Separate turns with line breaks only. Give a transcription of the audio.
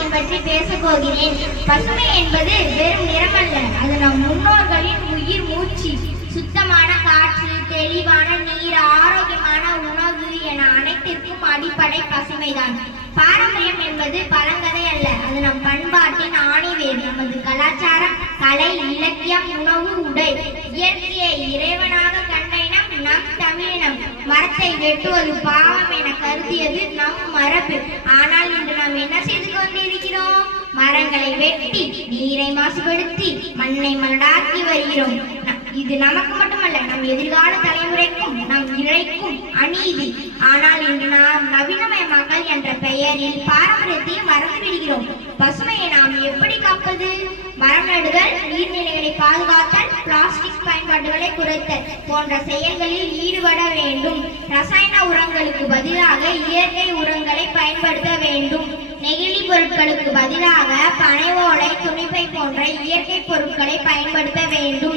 பாரம்பரியத்தின் பற்றி பேசப் போகிறேன் பசுமை என்பது வெறும் நிறமல்ல. அது நம் முன்னோர்களின் உயிர் மூச்சு. சுத்தமான காற்று தெளிவான நீர் ஆரோக்கியமான உணவு என அனைத்திற்கும் அடிப்படை பசுமைதான். பாரம்பரியம் என்பது பழங்கதை அல்ல. அது நம் பண்பாட்டின் ஆணிவேர். நமது கலாச்சாரம் கலை இலக்கியம் உணவு உடை. இயற்கையை இறைவனாக கண்ட இனம் நம் தமிழினம் மரத்தை வெட்டுவது பாவம் என கருதியது நம் மரபு. ஆனால் இன்று நாம் என்ன செய்து கொண்டிருக்கிறோம் மரங்களை வெட்டி நீரை மாசுபடுத்தி மண்ணை மலடாக்கி வருகிறோம். இது நமக்கு மட்டுமல்ல நம் எதிர்கால தலைமுறைக்கும் நம் இழைக்கும் அநீதி. ஆனால் இன்று நாம் நவீனமயமாக்கல் என்ற பெயரில் பாரம்பரியத்தை மறந்து விடுகிறோம் பசுமையை நாம் எப்படி காப்பது? மரம் நடுதல் நீர்நிலைகளை பாதுகாத்தல் பிளாஸ்டிக் பயன்பாடுகளை குறைத்தல் போன்ற செயல்களில் ஈடுபட வேண்டும். ரசாயன உரங்களுக்கு பதிலாக இயற்கை உரங்களை பயன்படுத்த பொருட்களுக்கு பதிலாக பனை ஓலை துணிப்பை போன்ற இயற்கை பொருட்களை பயன்படுத்த வேண்டும்.